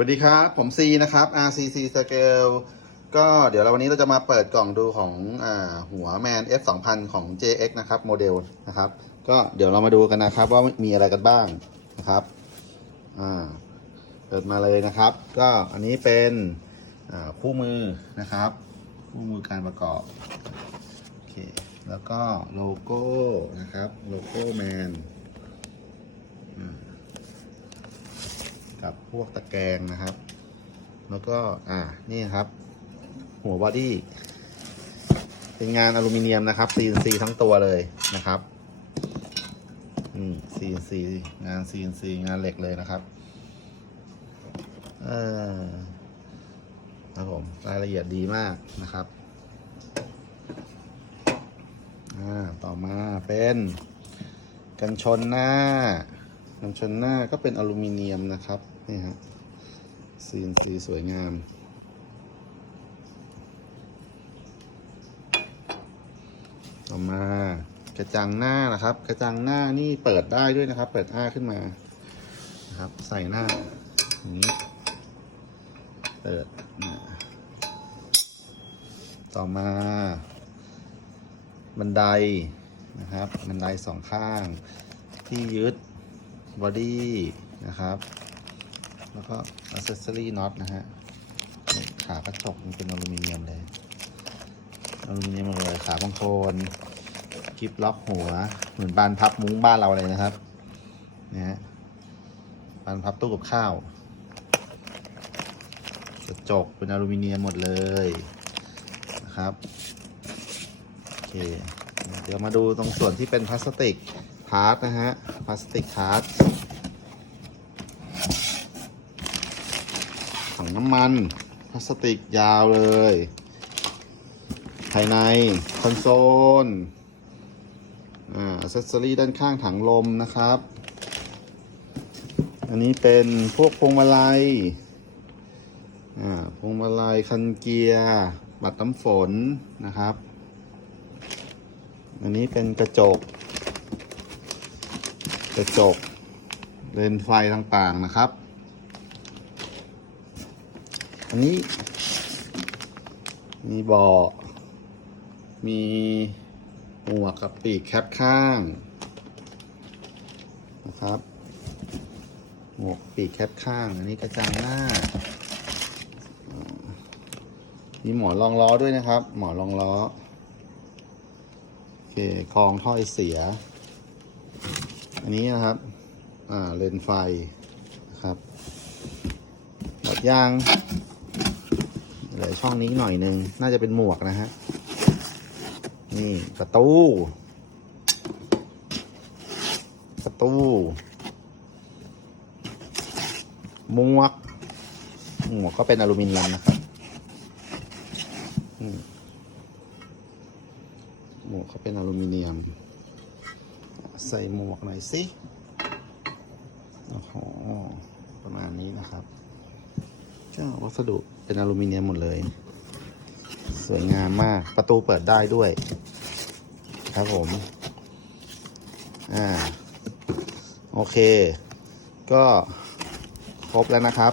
วัสดีครับ ผมซีนะครับ RCC Scale ก็เดี๋ยวเราวันนี้เราจะมาเปิดกล่องดูของอหัวแมน F 2 0 0ของ JX นะครับโมเดลนะครับ ก็เดี๋ยวเรามาดูกันนะครับว่ามีอะไรกันบ้างนะครับอ่าเปิดมาเลยนะครับ ก็อันนี้เป็นคู่มือนะครับ คู่มือการประกอบโอเคแล้วก็โลโก้นะครับโลโก้แมน กับ พวกตะแกรงนะครับ แล้วก็อ่านี่ครับ หัวบอดี้เป็นงานอลูมิเนียมนะครับ CNC ทั้งตัวเลยนะครับนี่ CNC งาน CNC งานเหล็กเลยนะครับเออครับผมรายละเอียดดีมากนะครับอ่าต่อมาเป็นกันชนหน้า กันชนหน้าก็เป็นอลูมิเนียมนะครับนี่ฮะ CNC สวยงาม ต่อมากระจังหน้านะครับ กระจังหน้านี่เปิดได้ด้วยนะครับ เปิดอ้าขึ้นมานะครับ ใส่หน้าอย่างนี้ เปิดต่อมา บันไดนะครับ บันไดสองข้างที่ยึด บอดี้นะครับ แล้วก็อัซเซอรี่น็อตนะฮะขากระจกมันเป็นอลูมิเนียมเลยอลูมิเนียมหมดเลยขาบางโคนกิฟล็อกหัว เหมือนบานพับมุ้งบ้านเราเลยนะครับเนี่ยฮะบานพับตู้กับข้าวกระจกเป็นอลูมิเนียมหมดเลยนะครับโอเคเดี๋ยวมาดูตรงส่วนที่เป็นพลาสติก พาร์ทนะฮะ พลาสติกพาร์ทถังน้ำมัน พลาสติกยาวเลย ภายใน คอนโซล อ่าเซสซอรี่ด้านข้างถังลมนะครับ อันนี้เป็นพวกพวงมาลัย อ่า พวงมาลัย คันเกียร์ บัตรน้ำฝนนะครับ อันนี้เป็นกระจก กระจก เลนไฟต่างๆนะครับ อันนี้ มีเบาะมีหมวกกับปีกแคปข้างนะครับหมวกปีกแคปข้าง อันนี้กระจังหน้า มีหมอนรองล้อด้วยนะครับ หมอนรองล้อ โอเคคลองท่อไอเสีย อันนี้นะครับ อ่าเลนไฟนะครับหมดยางเหลือช่องนี้หน่อยหนึ่งน่าจะเป็นหมวกนะฮะ นี่ประตู ประตู หมวก หมวกก็เป็นอลูมิเนียมนะครับหมวกเขาเป็นอลูมิเนียม ใส่หมวกหน่อยสิโอ้โหประมาณนี้นะครับก็วัสดุเป็นอลูมิเนียมหมดเลย สวยงามมากประตูเปิดได้ด้วย ครับผม อ่า โอเค ก็ครบแล้วนะครับ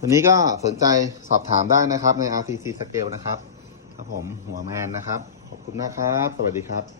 วันนี้ก็สนใจสอบถามได้นะครับใน RCC Scale นะครับ ครับผมหัวแมนนะครับ ขอบคุณนะครับ สวัสดีครับ